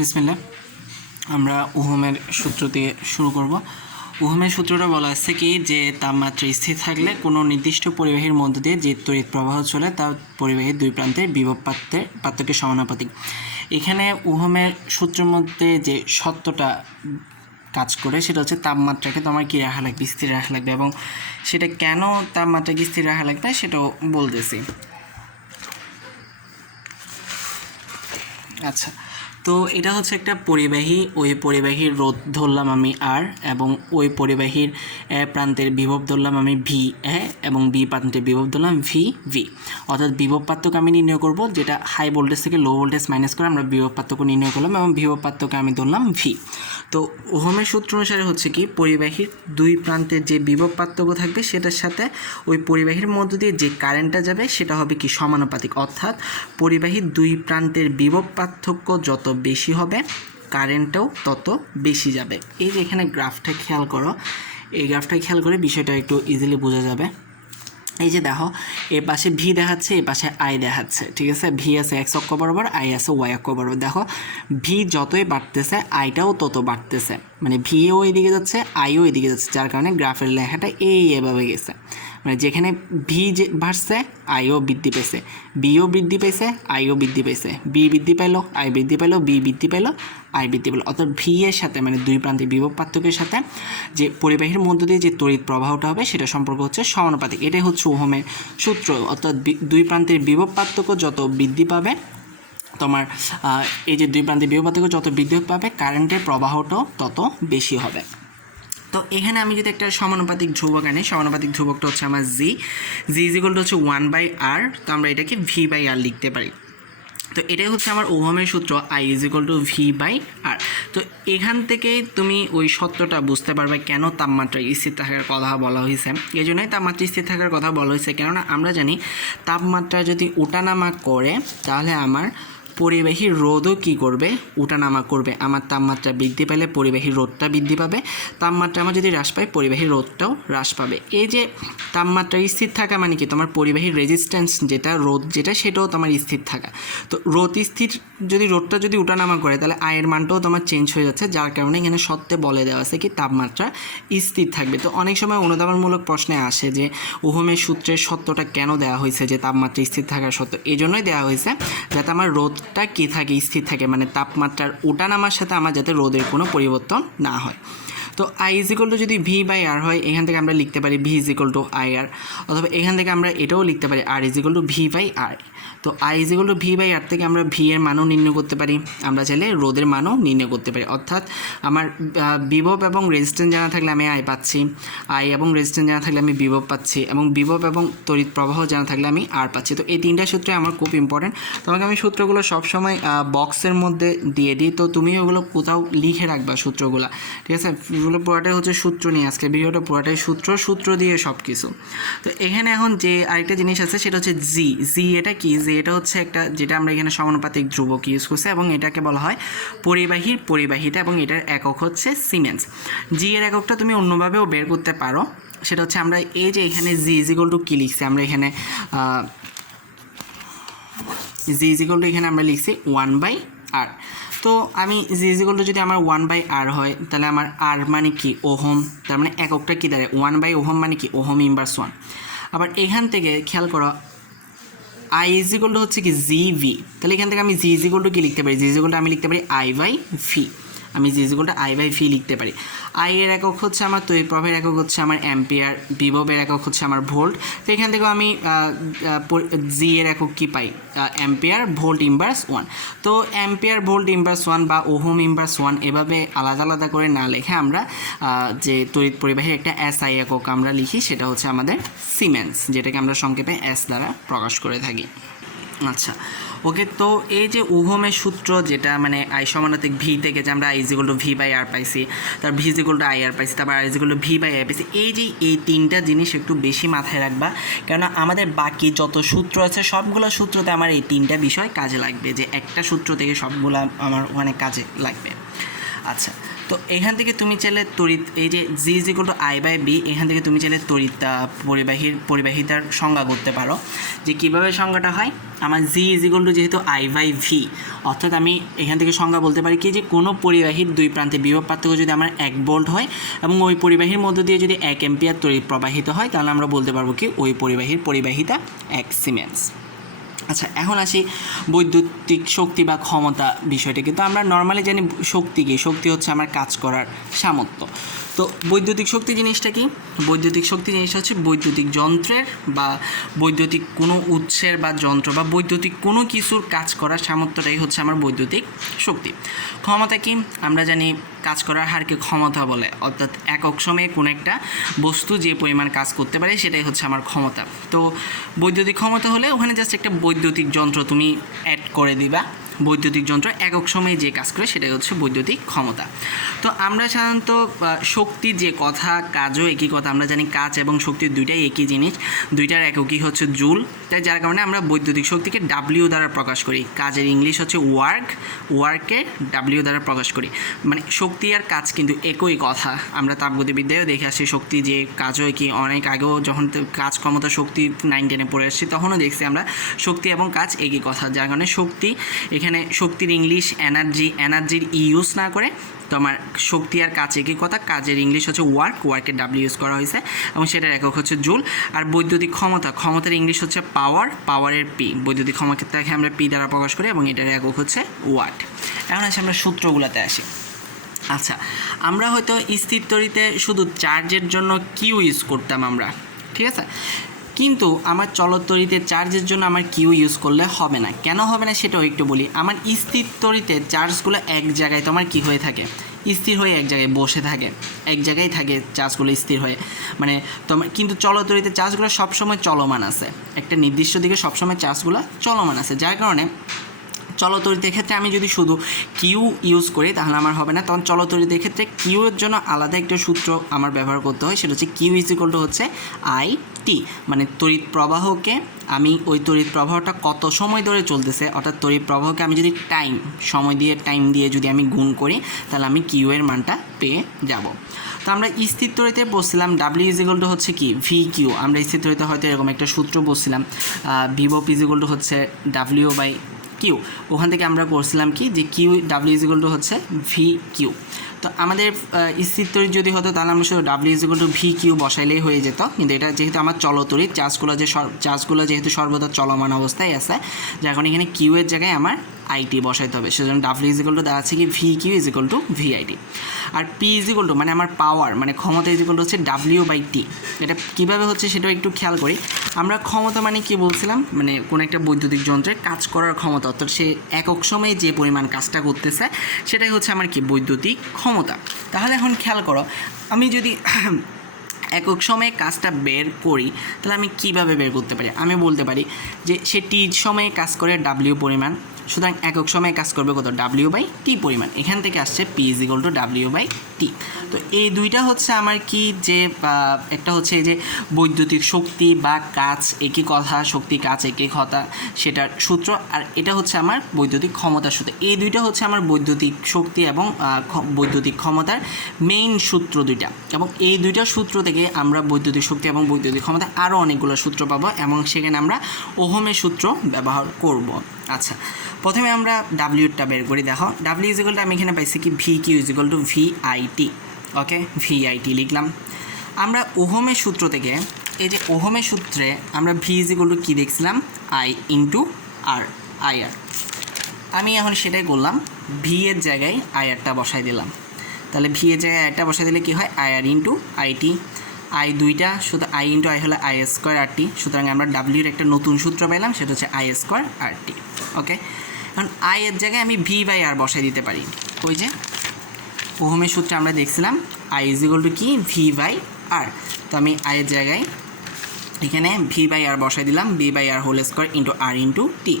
বিসমিল্লাহ। আমরা ওহমের সূত্র দিয়ে শুরু করব। ওহমের সূত্রটা বলা আছে কি যে তাপমাত্রা স্থির থাকলে কোনো নির্দিষ্ট পরিবাহীর মধ্য দিয়ে যে তড়িৎ প্রবাহ চলে তা পরিবাহীর দুই প্রান্তের বিভব পার্থক্যের সমানুপাতিক। এখানে ওহমের সূত্রের মধ্যে যে সত্যটা কাজ করে সেটা হচ্ছে তাপমাত্রাকে তোমার কী রাখা লাগবে, স্থির রাখা লাগবে, এবং সেটা কেন তাপমাত্রাকে স্থির রাখা লাগবে সেটাও বলতেছি। আচ্ছা, তো এটা হচ্ছে একটা পরিবাহী, ওই পরিবাহীর রোধ ধরলাম আমি আর, এবং ওই পরিবাহীর প্রান্তের বিভব ধরলাম আমি ভি এ, এবং বি প্রান্তের বিভব ধরলাম ভি ভি। অর্থাৎ বিভব পার্থক্য আমি নির্ণয় করব, যেটা হাই ভোল্টেজ থেকে লো ভোল্টেজ মাইনাস করে আমরা বিভব পার্থক্য নির্ণয় করলাম, এবং বিভব পার্থক্য আমি ধরলাম ভি। তো ওহমের সূত্র অনুসারে হচ্ছে কি পরিবাহীর দুই প্রান্তের যে বিভব পার্থক্য থাকবে সেটার সাথে ওই পরিবাহীর মধ্য দিয়ে যে কারেন্টটা যাবে সেটা হবে কি সমানুপাতিক। অর্থাৎ পরিবাহীর দুই প্রান্তের বিভব পার্থক্য যত বেশি হবে কারেন্টটাও তত বেশি যাবে। এই যে এখানে গ্রাফটা খেয়াল করো, এই গ্রাফটা খেয়াল করে বিষয়টা একটু ইজিলি বোঝা যাবে। এই যে দেখো, এ পাশে ভি দেখাচ্ছে, এ পাশে আই দেখাচ্ছে, ঠিক আছে। ভি আছে এক্স অক্ষ বরাবর, আই আছে ওয়াই অক্ষ বরাবর। দেখো ভি যতই বাড়তেছে আইটাও তত বাড়তেছে, মানে ভিও এইদিকে যাচ্ছে আইও এদিকে যাচ্ছে, যার কারণে গ্রাফের লেখাটা এভাবে গেছে। মানে যেখানে ভি যে বাড়ছে আইও বৃদ্ধি পেয়েছে, বিও বৃদ্ধি পেয়েছে আইও বৃদ্ধি পেয়েছে, বি বৃদ্ধি পাইলো আই বৃদ্ধি পাইলো, বি বৃদ্ধি পাইলো আই বৃদ্ধি পেলো। অর্থাৎ ভি এর সাথে মানে দুই প্রান্তের বিভব পার্থক্যের সাথে যে পরিবাহীর মধ্য দিয়ে যে তড়িৎ প্রবাহটা হবে সেটা সম্পর্ক হচ্ছে সমানুপাতিক। এটাই হচ্ছে ওহমের সূত্র। অর্থাৎ দুই প্রান্তের বিভব পার্থক্য যত বৃদ্ধি পাবে তোমার এই যে দুই প্রান্তের বিভব পার্থক্য যত বৃদ্ধি পাবে কারেন্টের প্রবাহটাও তত বেশি হবে। তো এখানে আমি যদি একটা সমানুপাতিক ধ্রুবক আনি, সমানুপাতিক ধ্রুবকটা হচ্ছে আমার জি ইজ ইকুয়াল টু হচ্ছে 1/r। তো আমরা এটাকে v/r লিখতে পারি। তো এটাই হচ্ছে আমার ওহমের সূত্র, I is equal two v/r। তো এখান থেকে তুমি ওই সত্যটা বুঝতে পারবে কেন তাপমাত্রা স্থির থাকার কথা বলা হয়েছে। এই জন্যই তাপমাত্রা স্থির থাকার কথা বলা হয়েছে, কেননা আমরা জানি তাপমাত্রা যদি ওঠানামা করে তাহলে আমার পরিবাহীর রোধও কী করবে, ওঠানামা করবে। আমার তাপমাত্রা বৃদ্ধি পেলে পরিবাহীর রোধটা বৃদ্ধি পাবে, তাপমাত্রা আমার যদি হ্রাস পায় পরিবাহীর রোধটাও হ্রাস পাবে। এই যে তাপমাত্রা স্থির থাকা মানে কি তোমার পরিবাহীর রেজিস্ট্যান্স যেটা, রোধ যেটা, সেটাও তোমার স্থির থাকা। তো রোধ স্থির, যদি রোধটা যদি ওঠানামা করে তাহলে আয়ের মানটাও তোমার চেঞ্জ হয়ে যাচ্ছে, যার কারণে এখানে সত্যে বলে দেওয়া আছে কি তাপমাত্রা স্থির থাকবে। তো অনেক সময় অনুধাবনমূলক প্রশ্নে আসে যে ওহমের সূত্রের সত্যটা কেন দেওয়া হয়েছে, যে তাপমাত্রা স্থির থাকার সত্য এই জন্যই দেওয়া হয়েছে যাতে আমার রোধটা কী থাকে, স্থির থাকে, মানে তাপমাত্রার ওঠানামার সাথে আমার যাতে রোধের কোনো পরিবর্তন না হয়। তো আই ইজ ইকুয়াল টু যদি v/r হয় এখান থেকে আমরা লিখতে পারি V is equal two IR, অথবা এখান থেকে আমরা এটাও লিখতে পারি আর ইজ ইকুয়াল টু v/r। তো I is equal two v/r থেকে আমরা ভি এর মানও নির্ণয় করতে পারি, আমরা চাইলে রোধের মানও নির্ণয় করতে পারি। অর্থাৎ আমার বিভব এবং রেজিস্ট্যান্স জানা থাকলে আমি আই পাচ্ছি, আই এবং রেজিস্ট্যান্স জানা থাকলে আমি বিভব পাচ্ছি, এবং বিভব এবং তড়িৎ প্রবাহ জানা থাকলে আমি আর পাচ্ছি। তো এই তিনটা সূত্রে আমার খুব ইম্পর্টেন্ট। তোমাকে আমি সূত্রগুলো সবসময় বক্সের মধ্যে দিয়ে দিই, তো তুমি ওগুলো কোথাও লিখে রাখবা সূত্রগুলো, ঠিক আছে। এগুলো পুরোটাই হচ্ছে সূত্র নিয়ে, আজকে ভিডিওটা পুরোটাই সূত্র দিয়ে সব কিছু। তো এখানে এখন যে আরেকটা জিনিস আছে সেটা হচ্ছে জি এটা কি, যে এটা হচ্ছে একটা, যেটা আমরা এখানে সমানুপাতিক ধ্রুবক ইউজ করছি, এবং এটাকে বলা হয় পরিবাহিতা, এবং এটার একক হচ্ছে সিমেন্স। জি এর এককটা তুমি অন্যভাবেও বের করতে পারো, সেটা হচ্ছে আমরা এই যে এখানে জি ইজ ইকুয়াল টু কী লিখছি, আমরা এখানে জি ইজ ইকুয়াল টু এখানে আমরা লিখছি 1/r। তো আমি জি ইজ ইকুয়াল টু যদি আমার 1/r হয় তাহলে আমার আর মানে কি ওহম, তার মানে এককটা কী দাঁড়ায় 1/ওহম, মানে কি ওহম ইনভার্স 1। আবার এখান থেকে খেয়াল করো আই ইজ ইকুয়াল টু হচ্ছে কি জিভি, তাহলে এখান থেকে আমি জি ইজ ইকুয়াল টু কী লিখতে পারি, জি ইজ ইকুয়াল টু আমি লিখতে পারি I/V, আমি জি ইজ ইকুয়াল টু I/V লিখতে পারি। আই এর একক হচ্ছে আমার তড়িৎ প্রবাহের একক হচ্ছে আমার অ্যাম্পিয়ার, বিভবের একক হচ্ছে আমার ভোল্ট। তো এখান থেকেও আমি জি এর একক কী পাই, অ্যাম্পিয়ার ভোল্ট ইনভার্স 1। তো অ্যাম্পিয়ার ভোল্ট ইনভার্স 1 বা ওহম ইনভার্স 1 এভাবে আলাদা আলাদা করে না লিখে আমরা যে তড়িৎ পরিবাহীর একটা SI একক আমরা লিখি, সেটা হচ্ছে আমাদের সিমেন্স, যেটাকে আমরা সংক্ষেপে S দ্বারা প্রকাশ করে থাকি। আচ্ছা ওকে, তো এই যে ওহমের সূত্র যেটা মানে আই সমানুপাতিক ভি থেকে যে আমরা I is equal two v/r পাইছি, তার V is equal two IR পাইছি, তারপর I is equal two v/i পাইছি, এই যে এই তিনটা জিনিস একটু বেশি মাথায় রাখবা, কেননা আমাদের বাকি যত সূত্র আছে সবগুলো সূত্রতে আমার এই তিনটা বিষয় কাজে লাগবে, যে একটা সূত্র থেকে সবগুলো আমার ওখানে কাজে লাগবে। আচ্ছা, তো এখান থেকে তুমি চাইলে তড়িৎ এই যে G is equal to I by B, এখান থেকে তুমি চাইলে তড়িৎ পরিবাহিতার সংজ্ঞা করতে পারো যে কীভাবে সংজ্ঞাটা হয়। আমার জি ইজ ইকুয়াল টু যেহেতু আই বাই ভি, অর্থাৎ আমি এখান থেকে সংজ্ঞা বলতে পারি কি যে কোনো পরিবাহীর দুই প্রান্তে বিভব পার্থক্য যদি আমার 1 ভোল্ট হয় এবং ওই পরিবাহীর মধ্য দিয়ে যদি 1 অ্যাম্পিয়ার তড়িৎ প্রবাহিত হয়, তাহলে আমরা বলতে পারবো কি ওই পরিবাহীর পরিবাহিতা 1 সিমেন্স। আচ্ছা, এখন আসি বৈদ্যুতিক শক্তি বা ক্ষমতা বিষয়টা। কিন্তু আমরা নর্মালি জানি শক্তি কী, শক্তি হচ্ছে আমার কাজ করার সামর্থ্য। তো বৈদ্যুতিক শক্তি জিনিসটা কি? বৈদ্যুতিক শক্তি জিনিসটা হচ্ছে বৈদ্যুতিক যন্ত্রের বা বৈদ্যুতিক কোনো উৎসের বা যন্ত্র বা বৈদ্যুতিক কোনো কিছুর কাজ করার সামর্থ্যটাই হচ্ছে আমার বৈদ্যুতিক শক্তি। ক্ষমতা কি? আমরা জানি কাজ করার হারকে ক্ষমতা বলে, অর্থাৎ একক সময়ে কোনো একটা বস্তু যে পরিমাণ কাজ করতে পারে সেটাই হচ্ছে আমার ক্ষমতা। তো বৈদ্যুতিক ক্ষমতা হলে ওখানে জাস্ট একটা বৈদ্যুতিক যন্ত্র তুমি অ্যাড করে দিবা, বৈদ্যুতিক যন্ত্র একক সময়ে যে কাজ করে সেটাই হচ্ছে বৈদ্যুতিক ক্ষমতা। তো আমরা সাধারণত শক্তির যে কথা, কাজও একই কথা। আমরা জানি কাজ এবং শক্তির দুইটাই একই জিনিস, দুইটার এককই হচ্ছে জুল। তাই যার কারণে আমরা বৈদ্যুতিক শক্তিকে ডাব্লিউ দ্বারা প্রকাশ করি। কাজের ইংলিশ হচ্ছে ওয়ার্ককে ডাব্লিউ দ্বারা প্রকাশ করি। মানে শক্তি আর কাজ কিন্তু একই কথা। আমরা তাপগতিবিদ্যায়ও দেখে আসছি শক্তি যে কাজও একই। অনেক আগেও যখন কাজ ক্ষমতা শক্তি 9-10-এ পড়ে আসছি তখনও দেখছি আমরা শক্তি এবং কাজ একই কথা। যার কারণে শক্তি, এখানে শক্তির ইংলিশ এনার্জির ইউজ না করে তো আমার শক্তি আর কাজ একই কথা। কাজের ইংলিশ হচ্ছে ওয়ার্কের ডাব্লিউ ইউজ করা হয়েছে এবং সেটার একক হচ্ছে জুল। আর বৈদ্যুতিক ক্ষমতার ইংলিশ হচ্ছে পাওয়ারের পি। বৈদ্যুতিক ক্ষমতাকে আমরা পি দ্বারা প্রকাশ করি এবং এটার একক হচ্ছে ওয়াট। এখন আসে আমরা সূত্রগুলোতে আসি। আচ্ছা, আমরা হয়তো স্থির তড়িতে শুধু চার্জের জন্য কিউ ইউজ করতাম আমরা, ঠিক আছে? কিন্তু আমার চলৎ তড়িতে চার্জের জন্য আমার কিউ ইউজ করলে হবে না। কেন হবে না সেটাও একটু বলি। আমার স্থির তড়িতে চার্জগুলো এক জায়গায় তোমার কী হয়ে থাকে, স্থির হয়ে এক জায়গায় বসে থাকে, এক জায়গায় থাকে চার্জগুলো স্থির হয়ে। মানে তোমার কিন্তু চলৎ তড়িতে চার্জগুলো সবসময় চলমান আছে, একটা নির্দিষ্ট দিকে সবসময় চার্জগুলো চলমান আছে। যার কারণে চলতরিতের ক্ষেত্রে আমি যদি শুধু কিউ ইউজ করি তাহলে আমার হবে না। তখন চলতরিতের ক্ষেত্রে কিউ এর জন্য আলাদা একটা সূত্র আমার ব্যবহার করতে হয়, সেটা হচ্ছে কিউ ইজ ইকুয়াল টু হচ্ছে আই টি। মানে তড়িৎ প্রবাহকে আমি ওই তড়িৎ প্রবাহটা কত সময় ধরে চলতেছে, অর্থাৎ তড়িৎ প্রবাহকে আমি যদি টাইম দিয়ে যদি আমি গুণ করি তাহলে আমি কিউ এর মানটা পেয়ে যাব। তো আমরা স্থির তড়িতে বলছিলাম ডাব্লিউ ইজ ইকুয়াল টু হচ্ছে কি ভি কিউ। আমরা স্থির তড়িতে হয়তো এরকম একটা সূত্র বলছিলাম, বিভব ইজ ইকুয়াল টু হচ্ছে ডাব্লিউ বাই কিউ। ওখান থেকে আমরা করছিলাম কি যে Q W is equal to হচ্ছে ভি কিউ। তো আমাদের স্থির তড়িৎ যদি হতো তাহলে আমরা শুধু W is equal to V Q বসাইলেই হয়ে যেত। কিন্তু এটা যেহেতু আমার চলতড়িৎ, চার্জগুলো যেহেতু সর্বদা চলমান অবস্থায় আছে, যার কারণে এখানে কিউ এর জায়গায় আমার আইটি বসাইতে হবে। সেজন্য ডাব্লিউ ইজ ইকুয়াল টু দাঁড়াচ্ছে কি V Q is equal to V I T. আর পি ইজ ইকুয়াল টু মানে আমার পাওয়ার, মানে ক্ষমতা ইজ ইকুয়াল টু হচ্ছে ডাব্লিউ বাই টি। এটা কীভাবে হচ্ছে সেটাও একটু খেয়াল করি। আমরা ক্ষমতা মানে কি বলছিলাম, মানে কোনো একটা বৈদ্যুতিক যন্ত্রের কাজ করার ক্ষমতা, অর্থাৎ সে একক সময়ে যে পরিমাণ কাজটা করতেছে সেটাই হচ্ছে আমার কি বৈদ্যুতিক ক্ষমতা। তাহলে এখন খেয়াল করো, আমি যদি একক সময়ে কাজটা বের করি তাহলে আমি কিভাবে বের করতে পারি? আমি বলতে পারি যে সে টি সময়ে কাজ করে ডাব্লিউ পরিমাণ, সুতরাং একক সময়ে কাজ করবে কত ডাব্লিউ বাই টি পরিমাণ। এখান থেকে আসছে P is equal to W by T. তো এই দুইটা হচ্ছে আমার কি যে একটা হচ্ছে এই যে বৈদ্যুতিক শক্তি বা কাজ একই কথা, শক্তি কাজ একই কথা সেটার সূত্র, আর এটা হচ্ছে আমার বৈদ্যুতিক ক্ষমতার সূত্র। এই দুইটা হচ্ছে আমার বৈদ্যুতিক শক্তি এবং বৈদ্যুতিক ক্ষমতার মেইন সূত্র দুইটা। এবং এই দুইটা সূত্র থেকে আমরা বৈদ্যুতিক শক্তি এবং বৈদ্যুতিক ক্ষমতা আরও অনেকগুলো সূত্র পাবো এবং সেখানে আমরা ওহমের সূত্র ব্যবহার করব। আচ্ছা, প্রথমে আমরা ডাব্লিউটা বের করি। দেখো ডাব্লিউ ইজ ইকুয়াল টু আমি এখানে পাইছি কি V Q is equal to V I T. Okay, V I T লিখলাম। আমরা ওহমের সূত্র থেকে এই যে ওহমের সূত্রে আমরা ভি ইজ ইকুয়াল টু কী দেখছিলাম আই ইন্টু আর আইআর। আমি এখন সেটাই করলাম, ভি এর জায়গায় আইআরটা বসাই দিলাম। তাহলে ভি এর জায়গায় আইআরটা বসাই দিলে কী হয় আইআর ইন্টু আইটি। আই দুইটা, শুধু আই ইন্টু আই হলে আই স্কোয়ার আর টি। সুতরাং আমরা ডাব্লিউর একটা নতুন সূত্র পেলাম, সেটা হচ্ছে আই স্কোয়ার আর টি। ওকে, এখন আই এর জায়গায় আমি ভি বাই আর বসাই দিতে পারি। ওই যে ওহমের সূত্রে আমরা দেখছিলাম আই ইজ ইকুয়াল টু কি ভি বাই আর। তো আমি আইয়ের জায়গায় এখানে ভি বাই আর বসাই দিলাম, V by R whole square into R into T.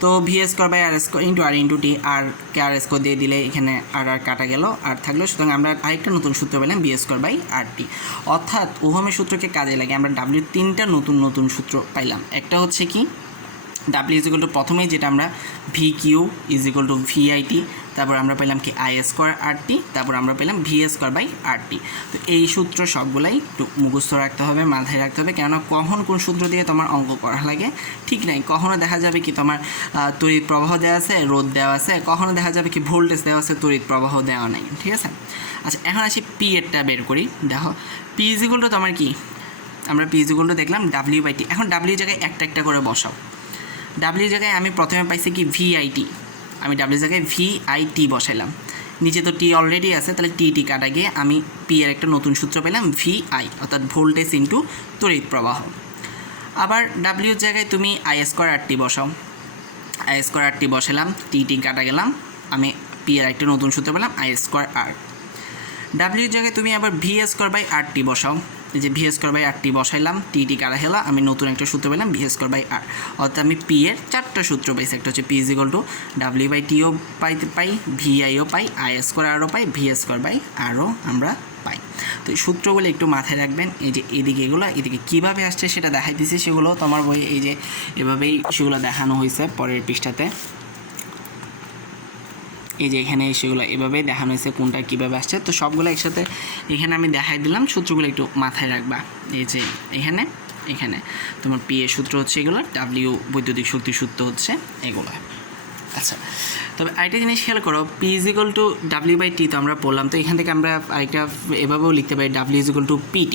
তো V square by R square into R into T, R কে আর স্কোয়ার দিয়ে দিলে এখানে আর কাটা গেল, আর থাকলো। সুতরাং আমরা আরেকটা নতুন সূত্র পেলাম বি স্কোয়ার বাই আর টি। অর্থাৎ ওহমের সূত্রকে কাজে লাগে আমরা ডাব্লিউর তিনটা নতুন সূত্র পাইলাম। একটা হচ্ছে কি ডাব্লিউ ইজ ইকুয়াল টু প্রথমেই যেটা আমরা V Q is equal to V I T, তারপর আমরা পেলাম কি I²RT, তারপর আমরা পেলাম V²/RT। তো এই সূত্র সবগুলাই একটু মুখস্থ রাখতে হবে, মাথায় রাখতে হবে, কেননা কখন কোন সূত্র দিয়ে তোমার অঙ্ক করা লাগে ঠিক নাই। কখনো দেখা যাবে কি তোমার তড়িৎ প্রবাহ দেওয়া আছে, রোধ দেওয়া আছে, কখনো দেখা যাবে কি ভোল্টেজ দেওয়া আছে, তড়িৎ প্রবাহ দেওয়া নাই, ঠিক আছে। আচ্ছা, এখন আসি পি এরটা বের করি। দেখো পি ইজ ইকুয়াল টু তোমার কি, আমরা পি ইজ ইকুয়াল টু দেখলাম W/T। এখন ডাব্লিউ জায়গায় একটা একটা করে বসাও। ডাব্লিউ জায়গায় আমি প্রথমে পাইছি কি VIT, আমি ডাব্লিউ জায়গায় VIT বসাইলাম, নিচে তো টি অলরেডি আছে, তাহলে টি কাটা গিয়ে আমি পি এর একটা নতুন সূত্র পেলাম VI, অর্থাৎ ভোল্টেজ ইন্টু তড়িৎ প্রবাহ। আবার ডাব্লিউর জায়গায় তুমি I²RT বসাও, I²RT বসালাম, টি কাটা গেলাম, আমি পি এর একটা নতুন সূত্র পেলাম I²R। ডাব্লিউর জায়গায় তুমি আবার V²/RT বসাও, এই যে V²/RT বসাইলাম, টি কাটা গেল, আমি নতুন একটা সূত্র পেলাম V²/R। অর্থাৎ আমি পি এর চারটা সূত্র পাইছি। একটা হচ্ছে P = W/Tও পাই, VIও পাই, I²Rও পাই, V²/Rও আমরা পাই। তো এই সূত্রগুলো একটু মাথায় রাখবেন। এই যে এদিকে এগুলো এদিকে কীভাবে আসছে সেটা দেখাই দিছি, সেগুলো তোমার বই এই যে এভাবেই সেগুলো দেখানো হয়েছে পরের পৃষ্ঠাতে। এই যে এখানে সেগুলো এভাবেই দেখানো হয়েছে কোনটা কীভাবে আসছে। তো সবগুলো একসাথে এখানে আমি দেখাই দিলাম, সূত্রগুলো একটু মাথায় রাখবা। এই যে এখানে তোমার পি এর সূত্র হচ্ছে এগুলো, ডাব্লিউ বৈদ্যুতিক শক্তির সূত্র হচ্ছে এগুলো। আচ্ছা, তবে আরেকটা জিনিস খেয়াল করো, P = W/T তো আমরা পড়লাম, তো এখান থেকে আমরা আরেকটা এভাবেও লিখতে পারি W = PT।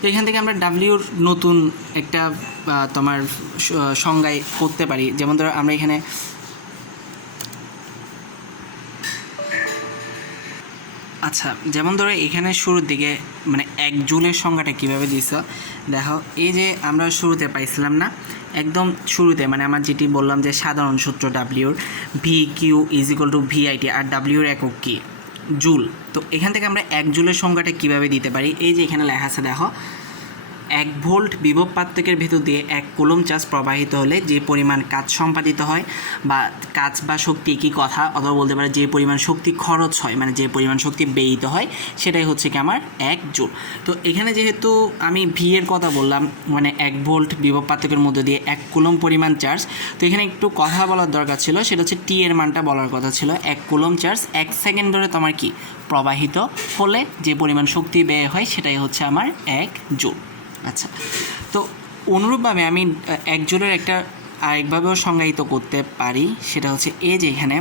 তো এখান থেকে আমরা ডাব্লিউর নতুন একটা তোমার সংজ্ঞায় করতে পারি। যেমন ধরো আমরা এখানে আচ্ছা, যেমন ধরো এখানে শুরুর দিকে মানে 1 জুলের সংখ্যাটা কীভাবে দিছ দেখো। এই যে আমরা শুরুতে পাইছিলাম না, একদম শুরুতে মানে আমার যেটি বললাম যে সাধারণ সূত্র ডাব্লিউর VQ = VIT, আর ডাব্লিউর একক কি জুল। তো এখান থেকে আমরা 1 জুলের সংখ্যাটা কীভাবে দিতে পারি, এই যে এখানে লেখা আছে দেখো, 1 ভোল্ট বিভব পার্থক্যের ভেতর দিয়ে 1 কুলম্ব চার্জ প্রবাহিত হলে যে পরিমাণ কাজ সম্পাদিত হয়, বা কাজ বা শক্তি একই কথা, অথবা বলতে পারে যে পরিমাণ শক্তি খরচ হয়, মানে যে পরিমাণ শক্তি ব্যয়িত হয়, সেটাই হচ্ছে কি আমার 1 জুল। তো এখানে যেহেতু আমি ভি এর কথা বললাম, মানে 1 ভোল্ট বিভব পার্থক্যের মধ্যে দিয়ে 1 কুলম্ব পরিমাণ চার্জ, তো এখানে একটু কথা বলার দরকার ছিল, সেটা হচ্ছে টি এর মানটা বলার কথা ছিল। 1 কুলম্ব চার্জ 1 সেকেন্ড ধরে তোমার কি প্রবাহিত হলে যে পরিমাণ শক্তি ব্যয় হয়, সেটাই হচ্ছে আমার 1 জুল। আচ্ছা, তো অনুরূপভাবে আমি 1 জুলের একটা আরেকভাবেও সংজ্ঞায়িত করতে পারি, সেটা হচ্ছে এই যে এখানে,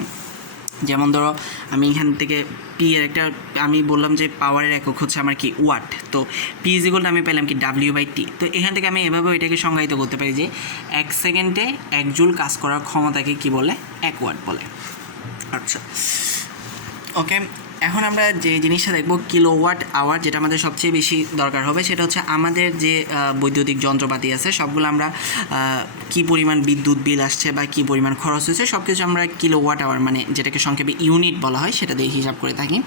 যেমন ধরো আমি এখান থেকে পি এর একটা, আমি বললাম যে পাওয়ারের একক হচ্ছে আমার কি ওয়াট, তো পি = আমি পেলাম কি W/T। তো এখান থেকে আমি এভাবে এটাকে সংজ্ঞায়িত করতে পারি যে 1 সেকেন্ডে 1 জুল কাজ করার ক্ষমতাকে কি বলে, 1 ওয়াট বলে। আচ্ছা, ওকে, এখন আমরা যে জিনিসটা দেখবো কিলোওয়াট আওয়ার, যেটা আমাদের সবচেয়ে বেশি দরকার হবে, সেটা হচ্ছে আমাদের যে বৈদ্যুতিক যন্ত্রপাতি আছে সবগুলো আমরা কি পরিমাণ বিদ্যুৎ বিল আসছে বা কি পরিমাণ খরচ হয়েছে সব কিছু আমরা কিলোওয়াট আওয়ার, মানে যেটাকে সংক্ষেপে ইউনিট বলা হয়, সেটা দিয়ে হিসাব করে থাকি।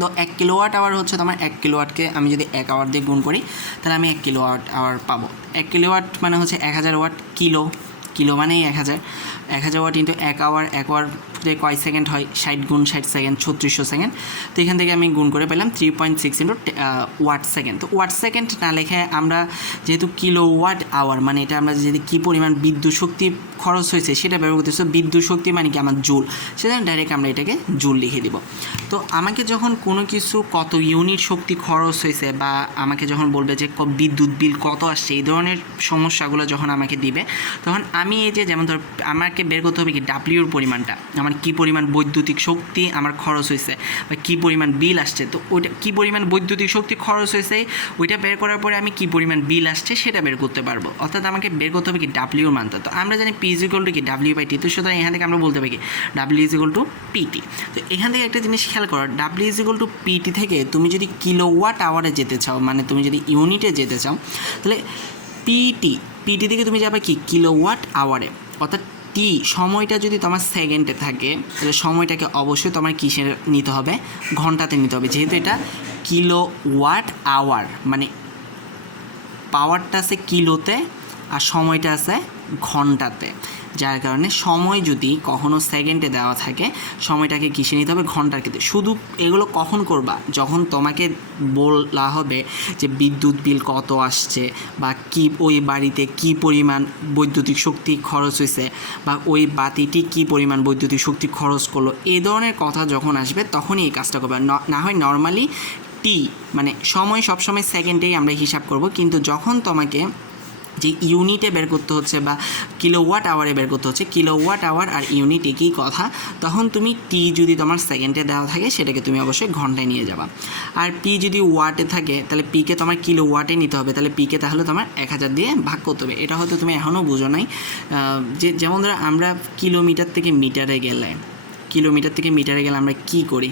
তো 1 কিলোওয়াট আওয়ার হচ্ছে তোমার 1 কিলোওয়াটকে আমি যদি 1 আওয়ার দিয়ে গুণ করি, তাহলে আমি 1 কিলোওয়াট আওয়ার পাবো। 1 কিলোওয়াট মানে হচ্ছে 1000 ওয়াট, কিলো মানেই 1000 ওয়াট ইন্টু 1 আওয়ার। 1 আওয়ার কয় সেকেন্ড হয়, 60 × 60 সেকেন্ড, 3600 সেকেন্ড। তো এখান থেকে আমি গুণ করে পেলাম 3.6 × ওয়াট সেকেন্ড। তো ওয়াট সেকেন্ড না লেখে আমরা যেহেতু কিলোওয়াট আওয়ার, মানে এটা আমরা যদি কী পরিমাণ বিদ্যুৎ শক্তি খরচ হয়েছে সেটা ব্যবহার করতেছি, বিদ্যুৎ শক্তি মানে কি আমার জুল, সেটা ডাইরেক্ট আমরা এটাকে জুল লিখে দিব। তো আমাকে যখন কোনো কিছু কত ইউনিট শক্তি খরচ হয়েছে, বা আমাকে যখন বলবে যে বিদ্যুৎ বিল কত আসছে, এই ধরনের সমস্যাগুলো যখন আমাকে দিবে, তখন আমি এই যে যেমন ধর আমাকে বের করতে হবে কি ডাব্লিউর পরিমাণটা, আমার কী পরিমাণ বৈদ্যুতিক শক্তি আমার খরচ হয়েছে বা কী পরিমাণ বিল আসছে। তো ওইটা কী পরিমাণ বৈদ্যুতিক শক্তি খরচ হয়েছে ওইটা বের করার পরে আমি কী পরিমাণ বিল আসছে সেটা বের করতে পারবো। অর্থাৎ আমাকে বের করতে হবে কি ডাব্লিউর মানটা। তো আমরা জানি P = কি W/T, তো সুতরাং এখান থেকে আমরা বলতে পারি কি W = PT। তো এখান থেকে একটা জিনিস খেয়াল করো, W = PT থেকে তুমি যদি কিলোওয়াট আওয়ারে যেতে চাও, মানে তুমি যদি ইউনিটে যেতে চাও, তাহলে পিটি থেকে তুমি যাবে কি কিলোওয়াট আওয়ারে। অর্থাৎ টি সময়টা যদি তোমার সেকেন্ডে থাকে, তাহলে সময়টাকে অবশ্যই তোমার কিসে নিতে হবে, ঘন্টাতে নিতে হবে, যেহেতু এটা কিলোওয়াট আওয়ার, মানে পাওয়ারটা আছে কিলোতে আর সময়টা আছে ঘন্টাতে, যার কারণে সময় যদি কখনো সেকেন্ডে দেওয়া থাকে সময়টাকে কিসে নিতে হবে, ঘন্টার ক্ষেত্রে। শুধু এগুলো কখন করবা, যখন তোমাকে বলা হবে যে বিদ্যুৎ বিল কত আসছে, বা কি ওই বাড়িতে কি পরিমাণ বৈদ্যুতিক শক্তি খরচ হয়েছে, বা ওই বাতিটি কি পরিমাণ বৈদ্যুতিক শক্তি খরচ করলো, এই ধরনের কথা যখন আসবে তখনই এই কাজটা করবে। না হয় নর্মালি টি মানে সময় সবসময় সেকেন্ডেই আমরা হিসাব করব, কিন্তু যখন তোমাকে যে ইউনিটে বের করতে হচ্ছে বা কিলোওয়াট আওয়ারে বের করতে হচ্ছে, কিলোওয়াট আওয়ার আর ইউনিট একই কথা, তখন তুমি টি যদি তোমার সেকেন্ডে দেওয়া থাকে সেটাকে তুমি অবশ্যই ঘন্টায় নিয়ে যাবা। আর পি যদি ওয়াটে থাকে তাহলে পিকে তোমার কিলোওয়াটে নিতে হবে, তাহলে পিকে তাহলে তোমার 1000 দিয়ে ভাগ করতে হবে। এটা হয়তো তুমি এখনও বুঝো নাই। যেমন ধরো আমরা কিলোমিটার থেকে মিটারে গেলে আমরা কি করি,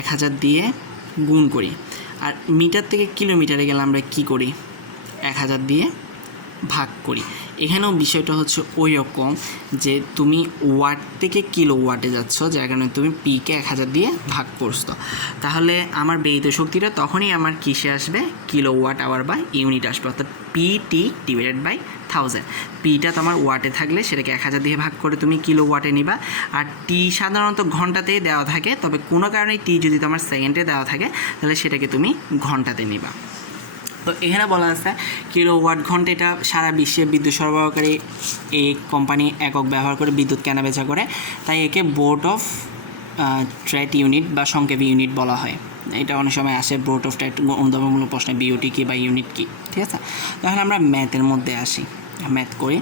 1000 দিয়ে গুণ করি। আর মিটার থেকে কিলোমিটারে গেলে আমরা কি করি, 1000 দিয়ে ভাগ করি। এখানেও বিষয়টা হচ্ছে ওই রকম যে তুমি ওয়াট থেকে কিলোওয়াটে যাচ্ছ, যার কারণে তুমি পিকে 1000 দিয়ে ভাগ করছো। তাহলে আমার ব্যয়িত শক্তিটা তখনই আমার কিসে আসবে, কিলোওয়াট আওয়ার বা ইউনিট আসবে, অর্থাৎ পিটি ডিভাইডেড বাই 1000। পিটা তোমার ওয়াটে থাকলে সেটাকে 1000 দিয়ে ভাগ করে তুমি কিলোওয়াটে নিবা। আর টি সাধারণত ঘন্টাতেই দেওয়া থাকে, তবে কোনো কারণে টি যদি তোমার সেকেন্ডে দেওয়া থাকে তাহলে সেটাকে তুমি ঘন্টাতে নিবা। তো এখানে বলা আছে কিলোওয়াট ঘন্টা, এটা সারা বিশ্বে বিদ্যুৎ সরবরাহকারী এই কোম্পানি একক ব্যবহার করে বিদ্যুৎ কেনাবেচা করে, তাই একে বোর্ড অফ ট্রেড ইউনিট বা সংক্ষেপে ইউনিট বলা হয়। এটা অনেক সময় আসে বোর্ড অফ ট্রেড অনুধাবনমূলক প্রশ্নে, বিওটি কি বা ইউনিট কি, ঠিক আছে। তাহলে আমরা ম্যাথের মধ্যে আসি, ম্যাথ করি।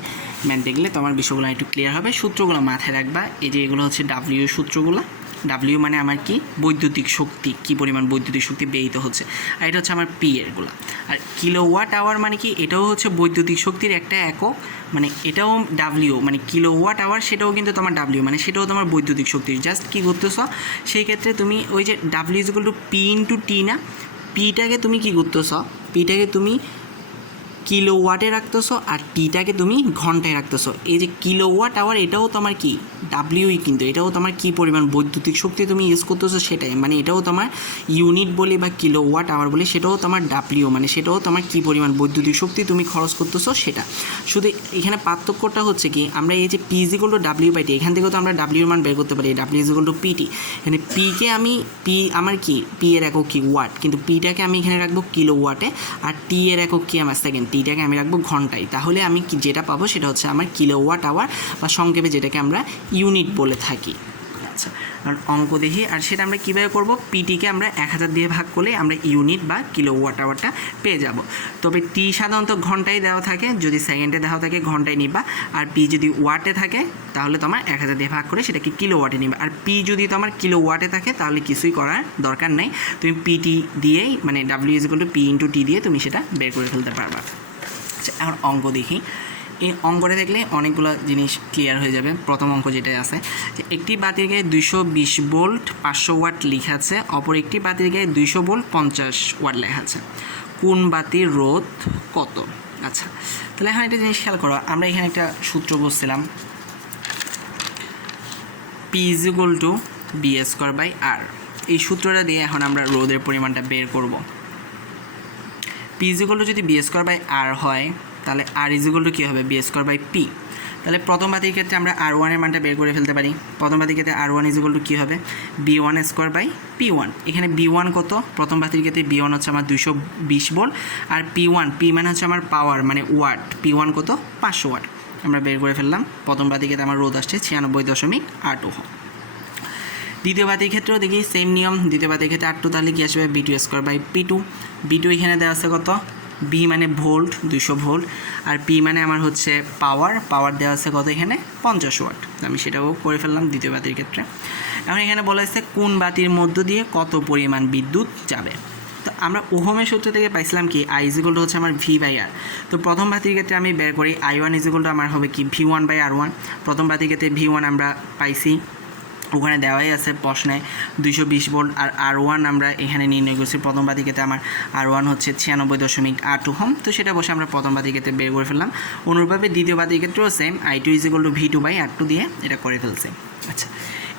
ম্যাথ দেখলে তোমার বিষয়গুলো একটু ক্লিয়ার হবে। সূত্রগুলো মাথায় রাখবা, এই যে এগুলো হচ্ছে ডাব্লিউ সূত্রগুলো। ডাব্লিউ মানে আমার কি, বৈদ্যুতিক শক্তি, কি পরিমাণ বৈদ্যুতিক শক্তি ব্যয়িত হচ্ছে, আর এটা হচ্ছে আমার পি এরগুলো। আর কিলোওয়াট আওয়ার মানে কি, এটাও হচ্ছে বৈদ্যুতিক শক্তির একটা একক, মানে এটাও ডাব্লিউ মানে কিলোওয়াট আওয়ার, সেটাও কিন্তু তোমার ডাব্লিউ মানে সেটাও তোমার বৈদ্যুতিক শক্তি। জাস্ট কী করতেছ, সেই ক্ষেত্রে তুমি ওই যে W is equal to P into T না, পিটাকে তুমি কী করতেছ, পিটাকে তুমি কিলোওয়াটে রাখতেছো আর টিটাকে তুমি ঘন্টায় রাখতেছো। এই যে কিলোওয়াট আওয়ার এটাও তোমার কি ডাব্লিউই, কিন্তু এটাও তোমার কি পরিমাণ বৈদ্যুতিক শক্তি তুমি ইউজ করতেছো সেটাই, মানে এটাও তোমার ইউনিট বলি বা কিলোওয়াট আওয়ার বলি, সেটাও তোমার ডাব্লিউ মানে সেটাও তোমার কি পরিমাণ বৈদ্যুতিক শক্তি তুমি খরচ করতেছো সেটা। শুধু এখানে পার্থক্যটা হচ্ছে কি, আমরা এই যে P is equal to W by T, এখান থেকেও তো আমরা ডাব্লিউর মান বের করতে পারি, W is equal to P T. এখানে পিকে আমি আমার কি পি এর একক কি ওয়াট, কিন্তু পিটাকে আমি এখানে রাখবো কিলোওয়াটে, আর টি এর একক কি আমার সেকেন্ড, টিটাকে আমি রাখবো ঘন্টায়। তাহলে আমি যেটা পাবো সেটা হচ্ছে আমার কিলোওয়াট আওয়ার বা সংক্ষেপে যেটাকে আমরা ইউনিট বলে থাকি। আচ্ছা, আর অঙ্ক দেখি, আর সেটা আমরা কীভাবে করব, পিটিকে আমরা 1000 দিয়ে ভাগ করলে আমরা ইউনিট বা কিলোওয়াট আওয়ারটা পেয়ে যাব। তবে টি সাধারণত ঘন্টায় দেওয়া থাকে, যদি সেকেন্ডে দেওয়া থাকে ঘন্টায় নিবা, আর পি যদি ওয়াটে থাকে তাহলে তোমার 1000 দিয়ে ভাগ করে সেটাকে কিলোওয়াটে নিবা। আর পি যদি তোমার কিলোওয়াটে থাকে তাহলে কিছুই করার দরকার নেই, তুমি পিটি দিয়েই মানে W is equal to P into T দিয়ে তুমি সেটা বের করে ফেলতে পারবা। আচ্ছা, এখন অঙ্ক দেখি। এই অঙ্কটা দেখলে অনেকগুলো জিনিস ক্লিয়ার হয়ে যাবে। প্রথম অঙ্ক যেটা আছে যে একটি বাতির গায়ে 220 ভোল্ট 500 ওয়াট লেখা আছে, অপর একটি বাতির গায়ে 200 ভোল্ট 50 ওয়াট লেখা আছে, কোন বাতির রোধ কত? আচ্ছা, তাহলে এখন একটা জিনিস খেয়াল করো, আমরা এখানে একটা সূত্র বলছিলাম, P is equal to V square by R. এই সূত্রটা দিয়ে এখন আমরা রোধের পরিমাণটা বের করব। পি ইজ ইকুয়াল টু যদি বি স্কোয়ার বাই আর হয় তাহলে আর ইজ ইকুয়াল টু কী হবে, বি স্কোয়ার বাই পি। তাহলে প্রথম বাতির ক্ষেত্রে আমরা আর ওয়ানের মানটা বের করে ফেলতে পারি। প্রথম বাতির ক্ষেত্রে R one is equal to কী হবে, V one square by P one. এখানে বি ওয়ান কত, প্রথম বাতির ক্ষেত্রে বি ওয়ান হচ্ছে আমার 220 ভোল্ট, আর পি ওয়ান, পি মানে হচ্ছে আমার পাওয়ার মানে ওয়াট, পি ওয়ান কত 500 ওয়াট। আমরা বের করে ফেললাম। প্রথম বাতির ক্ষেত্রে আমার রোধ আসছে 96.8 ওহম। দ্বিতীয় বাতির ক্ষেত্রেও দেখি সেম নিয়ম, দ্বিতীয় বাতির ক্ষেত্রে আর টু, তাহলে কী আসবে, V two square by P two. V two এখানে দেওয়া আছে কত, বি মানে ভোল্ট 200 ভোল্ট, আর পি মানে আমার হচ্ছে পাওয়ার দেওয়া আছে কত এখানে 50 ওয়াট। আমি সেটাও করে ফেললাম দ্বিতীয় বাতির ক্ষেত্রে। এখন এখানে বলা হচ্ছে কোন বাতির মধ্য দিয়ে কত পরিমাণ বিদ্যুৎ যাবে। তো আমরা ওহমের সূত্র থেকে পাইছিলাম কি, আই ইজ ইকুয়াল টু হচ্ছে আমার ভি বাই আর। তো প্রথম বাতির ক্ষেত্রে আমি বের করি I one is equal to আমার হবে কি V one by R one. প্রথম বাতির ক্ষেত্রে ভি ওয়ান আমরা পাইছি, ওখানে দেওয়াই আছে প্রশ্নে 220 ভোল্ট, আর আর ওয়ান আমরা এখানে নির্ণয় করছি। প্রথম বাতির ক্ষেত্রে আমার আর ওয়ান হচ্ছে 96.8 ওহম, তো সেটা বসে আমরা প্রথম বাতির ক্ষেত্রে বের করে ফেললাম। অনুরূপভাবে দ্বিতীয় বাতির ক্ষেত্রেও same, I two is equal to V two by R two দিয়ে এটা করে ফেলছে। আচ্ছা,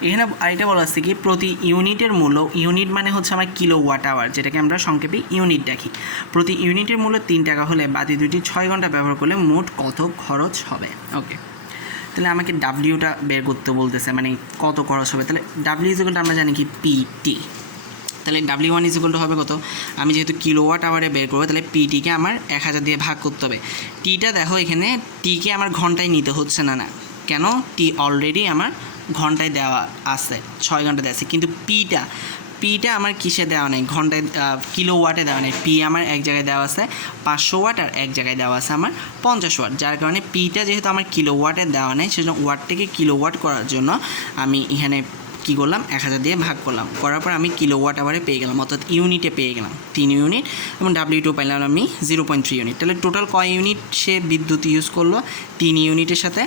এখানে আরেকটা বলা আছে কি প্রতি ইউনিটের মূল্য, ইউনিট মানে হচ্ছে আমার কিলোওয়াট আওয়ার, যেটাকে আমরা সংক্ষেপে ইউনিট দেখি। প্রতি ইউনিটের মূল্য 3 টাকা হলে বাতি দুটি 6 ঘন্টা ব্যবহার করলে মোট কত খরচ হবে। ওকে, তাহলে আমাকে ডাব্লিউটা বের করতে বলতেছে, মানে কত খরচ হবে। তাহলে ডাব্লিউ ইকুয়াল আমরা জানি কি পিটি, তাহলে W1 ইকুয়াল হবে কত, আমি যেহেতু কিলোওয়াট আওয়ারে বের করবো তাহলে পিটিকে আমার 1000 দিয়ে ভাগ করতে হবে। টিটা দেখো এখানে টিকে আমার ঘন্টায় নিতে হচ্ছে না, না কেন, টি অলরেডি আমার ঘন্টায় দেওয়া আছে, 6 ঘন্টা দেওয়া আছে, কিন্তু পিটা আমার কিসে দেওয়া নেই, ঘন্টায় কিলোওয়াটে দেওয়া নেই। পি আমার এক জায়গায় দেওয়া আছে 500 ওয়াট আর এক জায়গায় দেওয়া আছে আমার 50 ওয়াট, যার কারণে পিটা যেহেতু আমার কিলোওয়াটে দেওয়া নেই সেজন্য ওয়াটটাকে কিলোওয়াট করার জন্য আমি এখানে কী করলাম 1000 দিয়ে ভাগ করলাম, করার পর আমি কিলোওয়াট আওয়ারে পেয়ে গেলাম, অর্থাৎ ইউনিটে পেয়ে গেলাম 3 ইউনিট, এবং W2 পাইলাম আমি 0.3 ইউনিট। তাহলে টোটাল কয় ইউনিট সে বিদ্যুৎ ইউজ করলো, 3 ইউনিটের সাথে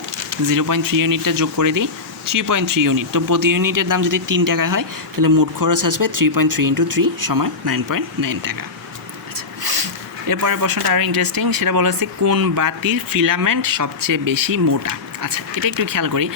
0.3 ইউনিটটা যোগ করে দিই 3.3 ইউনিট। তো প্রতি ইউনিটের দাম যদি 3 টাকা হয় তাহলে মোট খরচ আসবে 3.3 × 3 সমান 9.9 টাকা। আচ্ছা, এরপরের প্রশ্নটা আরও ইন্টারেস্টিং, সেটা বলা হচ্ছে কোন বাতির ফিলামেন্ট সবচেয়ে বেশি মোটা। আচ্ছা, এটা একটু খেয়াল করি,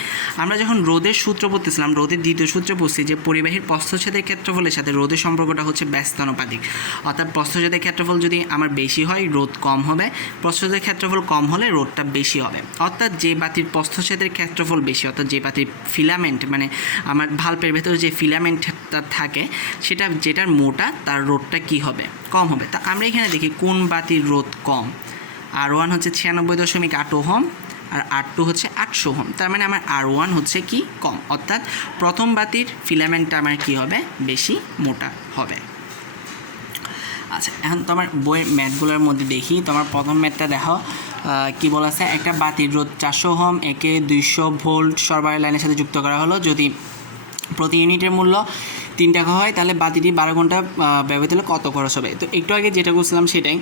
আমরা যখন রোদের সূত্র পড়তেছিলাম, রোদের দ্বিতীয় সূত্রে পড়ছি যে পরিবাহীর প্রস্থচ্ছেদের ক্ষেত্রফলের সাথে রোদের সম্পর্কটা হচ্ছে ব্যস্তানুপাতিক, অর্থাৎ প্রস্থচ্ছেদের ক্ষেত্রফল যদি আমার বেশি হয় রোদ কম হবে, প্রস্থচ্ছেদের ক্ষেত্রফল কম হলে রোদটা বেশি হবে। অর্থাৎ যে বাতির প্রস্থচ্ছেদের ক্ষেত্রফল বেশি, অর্থাৎ যে বাতির ফিলামেন্ট মানে আমার ভাল্বের ভেতরে যে ফিলামেন্টটা থাকে সেটা যেটার মোটা তার রোদটা কি হবে, কম হবে। তা আমরা এখানে দেখি কোন বাতির রোদ কম, R1 হচ্ছে 96.8 ওহম আর R2 হচ্ছে 800 ওহম, তার মানে আমার R1 হচ্ছে কি কম, অর্থাৎ প্রথম বাতির ফিলামেন্টটা আমার কি হবে, বেশি মোটা হবে। আচ্ছা, এখন তোমার বইয়ের ম্যাথগুলোর মধ্যে দেখি, তোমার প্রথম ম্যাথটা দেখো কি বলা আছে, একটা বাতির রোধ 400 ওহম একে 200 ভোল্ট সরবরাহ লাইনের সাথে যুক্ত করা হলো, যদি প্রতি ইউনিটের মূল্য 3 টাকা হয় তাহলে বাতিটি 12 ঘন্টা ব্যবহৃত হলে কত খরচ হবে। তো একটু আগে যেটা বলছিলাম সেটাই,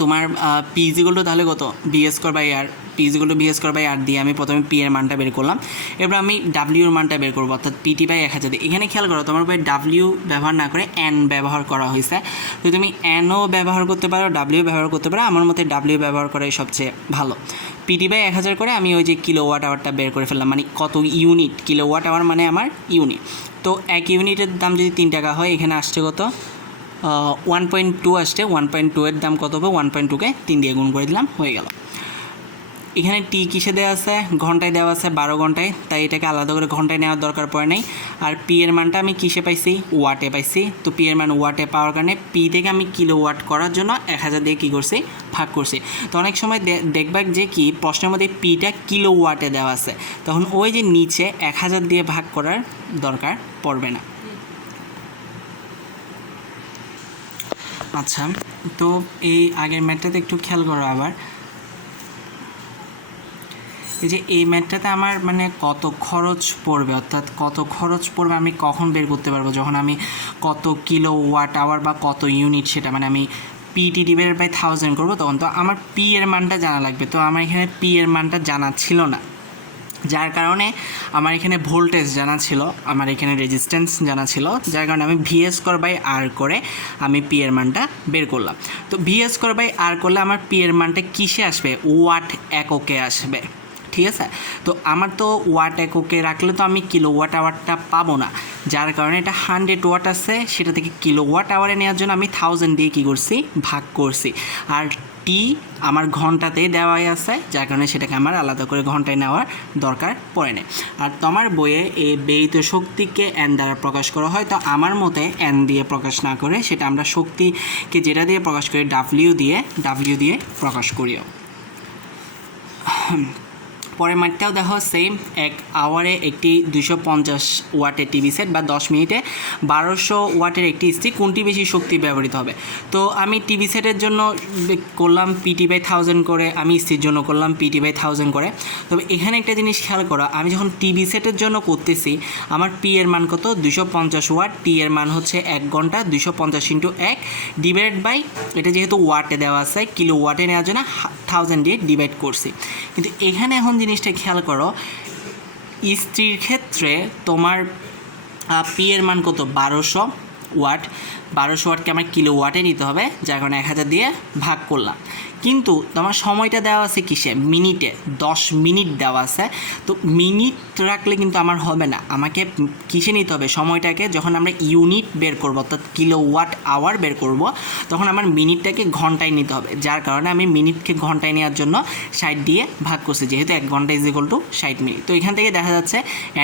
তোমার পি ইকুয়াল টু তাহলে কত, B²/R, P equal to B²/R দিয়ে আমি প্রথমে পি এর মানটা বের করলাম, এবার আমি ডাব্লিউর মানটা বের করবো, অর্থাৎ PT/1000 দিয়ে। এখানে খেয়াল করো তোমার বই ডাব্লিউ ব্যবহার না করে এন ব্যবহার করা হয়েছে, তো তুমি এনও ব্যবহার করতে পারো, ডাব্লিউ ব্যবহার করতে পারো, আমার মতে ডাব্লিউ ব্যবহার করাই সবচেয়ে ভালো। PT/1000 করে আমি ওই যে কিলোওয়াট আওয়ারটা বের করে ফেললাম, মানে কত ইউনিট, কিলোওয়াট আওয়ার মানে আমার ইউনিট। তো এক ইউনিটের দাম যদি 3 টাকা হয়, এখানে আসছে কত 1.2 আসছে, 1.2 এর দাম কত হবে, 1.2কে 3 দিয়ে গুণ করে দিলাম, হয়ে গেল। এখানে টি কিসে দেওয়া আছে, ঘন্টায় দেওয়া আছে 12 ঘন্টায়, তাই এটাকে আলাদা করে ঘন্টায় নেওয়ার দরকার পড়ে নাই। আর পি এর মানটা আমি কিসে পাইছি, ওয়াটে পাইছি, তো পি এর মান ওয়াটে পাওয়ার কারণে পি থেকে আমি কিলোওয়াট করার জন্য 1000 দিয়ে কী করছি, ভাগ করছি। তো অনেক সময় দেখবা যে কি প্রশ্নের মধ্যে পিটা কিলোওয়াটে দেওয়া আছে, তখন ওই যে নিচে 1000 দিয়ে ভাগ করার দরকার পড়বে না। আচ্ছা, তো এই আগের ম্যাথটাতে একটু খেয়াল করো আবার, এই যে এই ম্যাথটাতে আমার মানে কত খরচ পড়বে, অর্থাৎ কত খরচ পড়বে আমি কখন বের করতে পারবো, যখন আমি কত কিলোওয়াট আওয়ার বা কত ইউনিট সেটা মানে আমি PT/1000 করবো, তখন তো আমার পি এর মানটা জানা লাগবে। তো আমার এখানে পি এর মানটা জানা ছিল না, যার কারণে আমার এখানে ভোল্টেজ জানা ছিল, আমার এখানে রেজিস্ট্যান্স জানা ছিল, যার কারণে আমি V²/R করে আমি পি এর মানটা বের করলাম। তো V²/R করলে আমার পি এর মানটা কিসে আসবে, ওয়াট এককে আসবে, ঠিক আছে। তো আমার তো ওয়াট এককে রাখলে তো আমি কিলোওয়াট আওয়ারটা পাবো না, যার কারণে এটা 100 ওয়াট আছে, সেটা থেকে কিলোওয়াট আওয়ারে নেওয়ার জন্য আমি 1000 দিয়ে কী করছি, ভাগ করছি। আর টি আমার ঘন্টাতেই দেওয়াই আছে, যার কারণে সেটাকে আমার আলাদা করে ঘন্টায় নেওয়ার দরকার পড়ে না। আর তোমার বইয়ে এই ব্যয়িত শক্তিকে এন দ্বারা প্রকাশ করা হয়, তো আমার মতে এন দিয়ে প্রকাশ না করে সেটা আমরা শক্তিকে যেটা দিয়ে প্রকাশ করি ডাব্লিউ দিয়ে প্রকাশ করিও। পরের মানটাও দেখো সেম, 1 আওয়ারে একটি 250 ওয়াটের টিভি সেট বা 10 মিনিটে 1200 ওয়াটের একটি ইস্ত্রি, কোনটি বেশি শক্তি ব্যবহৃত হবে। তো আমি টিভি সেটের জন্য করলাম PT/1000 করে, আমি ইস্ত্রির জন্য করলাম PT/1000 করে। তবে এখানে একটা জিনিস খেয়াল করো, আমি যখন টিভি সেটের জন্য করতেছি আমার পি এর মান কত, 250 ওয়াট, টি এর মান হচ্ছে 1 ঘন্টা, 250 × 1 ডিভাইড বাই, এটা যেহেতু ওয়াটে দেওয়া আছে কিলো ওয়াটে নেওয়ার জন্য 1000 দিয়ে ডিভাইড করছি। কিন্তু এখানে এখন জিনিসটা খেয়াল করো, ইস্ত্রির ক্ষেত্রে তোমার পি এর মান কত, 1200 ওয়াট, 1200 ওয়াটকে আমার কিলো ওয়াটে নিতে হবে, যার কারণে 1000 দিয়ে ভাগ করলাম। কিন্তু তোমার সময়টা দেওয়া আছে কিসে, মিনিটে, 10 মিনিট দেওয়া আছে। তো মিনিট রাখলে কিন্তু আমার হবে না, আমাকে কিসে নিতে হবে সময়টাকে, যখন আমরা ইউনিট বের করব অর্থাৎ কিলোওয়াট আওয়ার বের করব তখন আমার মিনিটটাকে ঘন্টায় নিতে হবে। যার কারণে আমি মিনিটকে ঘন্টায় নেওয়ার জন্য 60 দিয়ে ভাগ করছি, যেহেতু 1 ঘন্টা = 60 মিনিট। তো এখান থেকে দেখা যাচ্ছে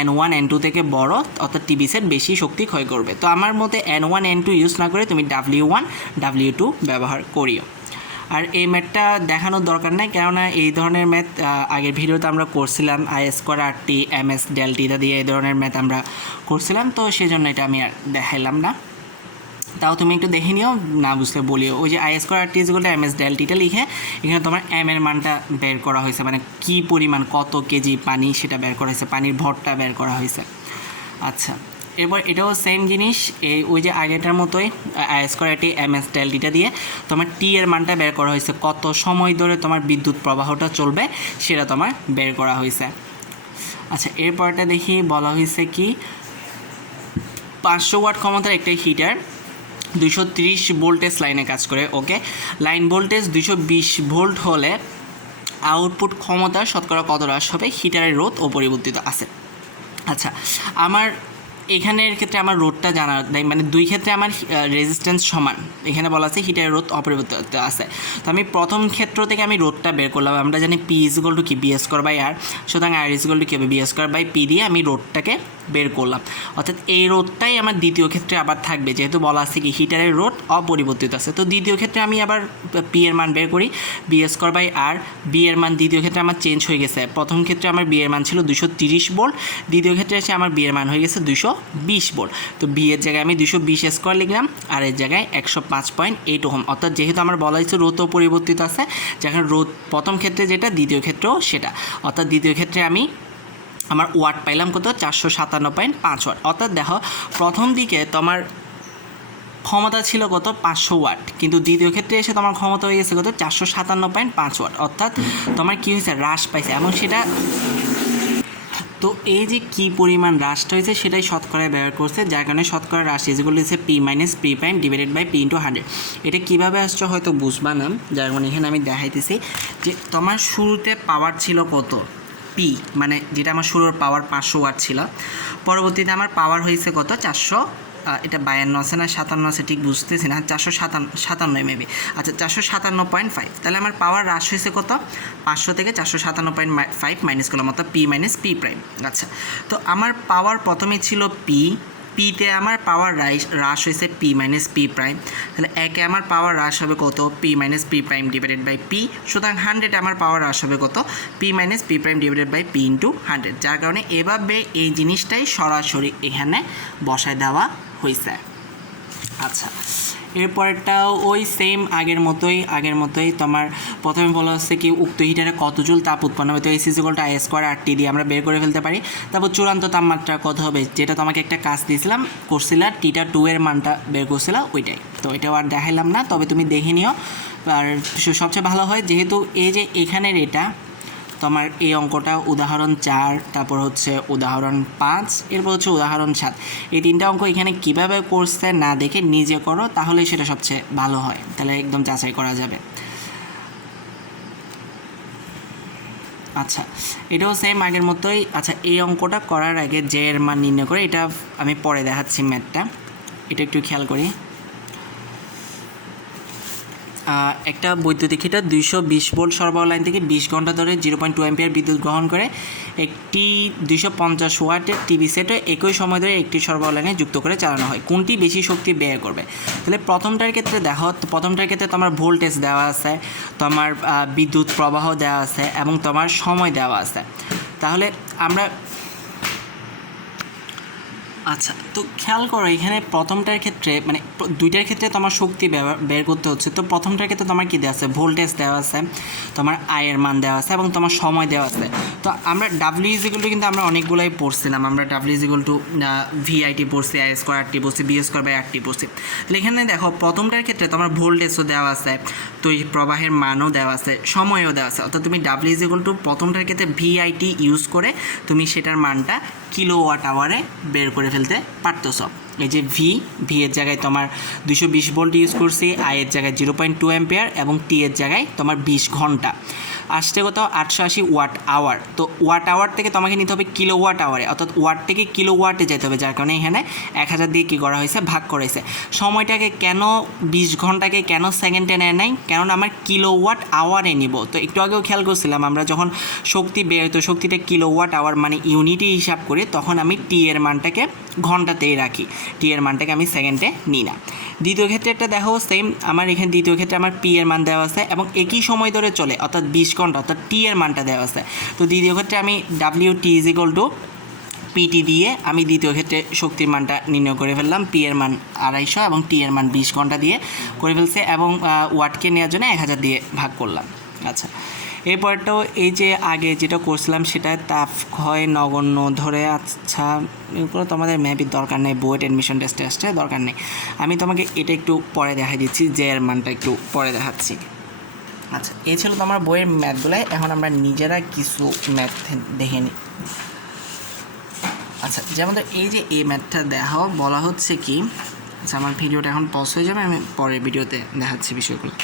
N1 N2 থেকে বড় অর্থাৎ টিভি সেট বেশি শক্তি ক্ষয় করবে। তো আমার মতে N1 N2 ইউজ না করে তুমি W1 W2 ব্যবহার করিও। আর এই ম্যাথটা দেখানোর দরকার নাই, কেননা এই ধরনের ম্যাথ আগের ভিডিওতে আমরা করছিলাম, I² RT MS del T দিয়ে এই ধরনের ম্যাথ আমরা করছিলাম, তো সেই জন্য এটা আমি আর দেখাইলাম না। তাও তুমি একটু দেখে নিও, না বুঝলে বলিও। ওই যে I² RT MS del T লিখে এখানে তোমার M এর মানটা বের করা হয়েছে, মানে কী পরিমাণ কত কেজি পানি সেটা বের করা হয়েছে, পানির ভরটা বের করা হয়েছে। আচ্ছা, এবার এটাও সেম জিনিস, এই ওই যে আগেটার মতোই I² RT MS del T দিয়ে তোমার টি এর মানটা বের করা হয়েছে, কত সময় ধরে তোমার বিদ্যুৎ প্রবাহটা চলবে সেটা তোমার বের করা হয়েছে। আচ্ছা, এরপরটা দেখি বলা হয়েছে কি 500 ওয়াট ক্ষমতার একটা হিটার 230 ভোল্টেজ লাইনে কাজ করে। ওকে, লাইন ভোল্টেজ 220 ভোল্ট হলে আউটপুট ক্ষমতা শতকরা কত হ্রাস হবে, হিটারের রোধ অপরিবর্তিত আছে। আচ্ছা, আমার এখানের ক্ষেত্রে আমার রোধটা জানা নেই, মানে দুই ক্ষেত্রে আমার রেজিস্ট্যান্স সমান, এখানে বলা আছে হিটারের রোধ অপরিবর্তিত আছে। তো আমি প্রথম ক্ষেত্র থেকে আমি রোধটা বের করলাম, আমরা জানি P = কি B²/R, সুতরাং R = কি B²/P দিয়ে আমি রোধটাকে বের করলাম, অর্থাৎ এই রোধটাই আমার দ্বিতীয় ক্ষেত্রে আবার থাকবে, যেহেতু বলা আছে কি হিটারের রোধ অপরিবর্তিত আছে। তো দ্বিতীয় ক্ষেত্রে আমি আবার P এর মান বের করি, B²/R, B এর মান দ্বিতীয় ক্ষেত্রে আমার চেঞ্জ হয়ে গেছে, প্রথম ক্ষেত্রে আমার B এর মান ছিল 230 ভোল্ট, দ্বিতীয় ক্ষেত্রে এসে আমার B এর মান হয়ে গেছে 220 ভোল্ট। তো B এর জায়গায় আমি 220² লিখলাম, আর এর জায়গায় 105.8 ওহম, অর্থাৎ যেহেতু আমার বলা হয়েছে রোধ পরিবর্তিত আছে, যেখানে রোধ প্রথম ক্ষেত্রে যেটা দ্বিতীয় ক্ষেত্রেও সেটা, অর্থাৎ দ্বিতীয় ক্ষেত্রে আমি আমার ওয়াট পাইলাম কত 457.5 ওয়াট। অর্থাৎ দেখো প্রথম দিকে তোমার ক্ষমতা ছিল কত 500 ওয়াট, কিন্তু দ্বিতীয় ক্ষেত্রে এসে তোমার ক্ষমতা হয়ে গেছে কত 457.5 ওয়াট, অর্থাৎ তোমার কী হয়েছে, হ্রাস পাইছে। এবং সেটা তো এই যে কী পরিমাণ হ্রাসটা হয়েছে সেটাই শতকরায় ব্যবহার করছে, যার কারণে শতকরা হ্রাস যেগুলো হচ্ছে P - P' / P × 100। এটা কীভাবে আসছে হয়তো বুঝবা না, যার কারণে এখানে আমি দেখাইতেছি যে তোমার শুরুতে পাওয়ার ছিল কত P, মানে যেটা আমার শুরুর পাওয়ার 500 ওয়াট ছিল, পরবর্তীতে আমার পাওয়ার হয়েছে কত 400, এটা 52 আছে না 57 আছে ঠিক বুঝতেছি না, 457 মেবি, আচ্ছা 457.5। তাহলে আমার পাওয়ার হ্রাস হয়েছে কত 500 থেকে 457.5 মাইনাস করলাম, অর্থাৎ P - P'। আচ্ছা, তো আমার পাওয়ার প্রথমে ছিল পিতে আমার পাওয়ার হ্রাস হয়েছে P - P', তাহলে একে আমার পাওয়ার হ্রাস হবে কত P - P' / P, সুতরাং 100 আমার পাওয়ার হ্রাস হবে কত P - P' / P × 100, যার কারণে এভাবে এই জিনিসটাই সরাসরি এখানে বসায় দেওয়া হয়েছে। আচ্ছা, এরপরটাও ওই সেম আগের মতোই তোমার প্রথমে বলা হচ্ছে কি উক্ত হিটারে কত জুল তাপ উৎপন্ন হবে, তো AC = I² RT দিয়ে আমরা বের করে ফেলতে পারি। তারপর চূড়ান্ত তাপমাত্রা কত হবে, যেটা তোমাকে একটা কাজ দিয়েছিলাম করছিলা, T2 এর মানটা বের করছিলা ওইটাই, তো এটাও আর দেখাইলাম না, তবে তুমি দেখে নিও। আর সবচেয়ে ভালো হয় যেহেতু এই যে এখানের এটা তোমার এই অঙ্কটা উদাহরণ 4, তারপর হচ্ছে উদাহরণ 5, এরপর হচ্ছে উদাহরণ 7, এই তিনটা অঙ্ক এখানে কীভাবে করছে না দেখে নিজে করো, তাহলে সেটা সবচেয়ে ভালো হয়, তাহলে একদম যাচাই করা যাবে। আচ্ছা, এটাও সেম আগের মতোই। আচ্ছা, এই অঙ্কটা করার আগে যে এর মান নির্ণয় করে এটা আমি পরে দেখাচ্ছি ম্যাথটা, এটা একটু খেয়াল করি। একটা বৈদ্যুতিক হিটার 220 ভোল্ট সরবরাহ লাইন থেকে 20 ঘন্টা ধরে 0.2 অ্যাম্পিয়ার বিদ্যুৎ গ্রহণ করে একটি 250 ওয়াটের টিভি সেটে একই সময় ধরে একটি সরবরাহ লাইনে যুক্ত করে চালানো হয়, কোনটি বেশি শক্তি ব্যয় করবে? তাহলে প্রথমটার ক্ষেত্রে দেখো, প্রথমটার ক্ষেত্রে তোমার ভোল্টেজ দেওয়া আছে, তোমার বিদ্যুৎ প্রবাহ দেওয়া আছে এবং তোমার সময় দেওয়া আছে। তাহলে আমরা আচ্ছা, তো খেয়াল করো এখানে প্রথমটার ক্ষেত্রে মানে দুইটার ক্ষেত্রে তোমার শক্তি বের করতে হচ্ছে। তো প্রথমটার ক্ষেত্রে তোমার কী দেওয়া আছে, ভোল্টেজ দেওয়া আছে, তোমার আয়ের মান দেওয়া আছে এবং তোমার সময় দেওয়া আছে। তো আমরা W = কিন্তু আমরা অনেকগুলোই পড়ছিলাম, আমরা W = VIT পড়ছি, I² RT পড়ছি, B²/RT পড়ছি। তাহলে এখানে দেখো প্রথমটার ক্ষেত্রে তোমার ভোল্টেজও দেওয়া আছে, তো এই প্রবাহের মানও দেওয়া আছে, সময়ও দেওয়া আছে, অর্থাৎ তুমি W = প্রথমটার ক্ষেত্রে VIT ইউজ করে তুমি সেটার মানটা কিলোওয়াট আওয়ারে বের করে ফেলতে পারতেছ। এই যে ভি এর জায়গায় তোমার 220 ভোল্ট ইউজ করছি, আই এর জায়গায় 0.2 অ্যাম্পিয়ার এবং টি এর জায়গায় তোমার 20 ঘন্টা। আসছে কত 880 ওয়াট আওয়ার। তো ওয়াট আওয়ার থেকে তোমাকে নিতে হবে কিলো ওয়াট আওয়ারে, অর্থাৎ ওয়াট থেকে কিলো ওয়াটে যেতে হবে, যার কারণে এখানে 1000 দিয়ে কী করা হয়েছে ভাগ করা হয়েছে। সময়টাকে কেন 20 ঘন্টাকে কেন সেকেন্ডে নেয় নাই, কারণ আমার কিলো ওয়াট আওয়ারে নিব। তো একটু আগেও খেয়াল করছিলাম আমরা যখন শক্তি বের হতো শক্তিটা কিলো ওয়াট আওয়ার মানে ইউনিটে হিসাব করি, তখন আমি টি এর মানটাকে ঘন্টাতেই রাখি, টি এর মানটাকে আমি সেকেন্ডে নিই না। দ্বিতীয় ক্ষেত্রে একটা দেখো সেম, আমার এখানে দ্বিতীয় ক্ষেত্রে আমার পি এর মান দেওয়া আছে এবং একই সময় ধরে চলে, অর্থাৎ 20 ঘন্টা, অর্থাৎ টি এর মানটা দেওয়া আছে। তো দ্বিতীয় ক্ষেত্রে আমি W T is equal to P T দিয়ে আমি দ্বিতীয় ক্ষেত্রে শক্তির মানটা নির্ণয় করে ফেললাম। পি এর মান 250 এবং টি এর মান 20 ঘন্টা দিয়ে করে ফেলছে এবং ওয়াটকে নেওয়ার জন্য 1000 দিয়ে ভাগ করলাম। আচ্ছা, এরপরটাও এই যে আগে যেটা করছিলাম সেটা তাপ ক্ষয় নগণ্য ধরে। আচ্ছা, এগুলো তোমাদের মেবি দরকার নেই, বুয়েট অ্যাডমিশন টেস্টে আসছে দরকার নেই। আমি তোমাকে এটা একটু পরে দেখাই দিচ্ছি, যে এর মানটা একটু পরে দেখাচ্ছি। আচ্ছা, এই ছিল তোমার বইয়ের ম্যাথগুলো। এখন আমরা নিজেরা কিছু ম্যাথ দেখে নিই। আচ্ছা, যেমন এই যে এই ম্যাথটা দেখাও বলা হচ্ছে কি, আচ্ছা আমার ভিডিওটা এখন পজ হয়ে যাবে, আমি পরের ভিডিওতে দেখাচ্ছি বিষয়গুলো।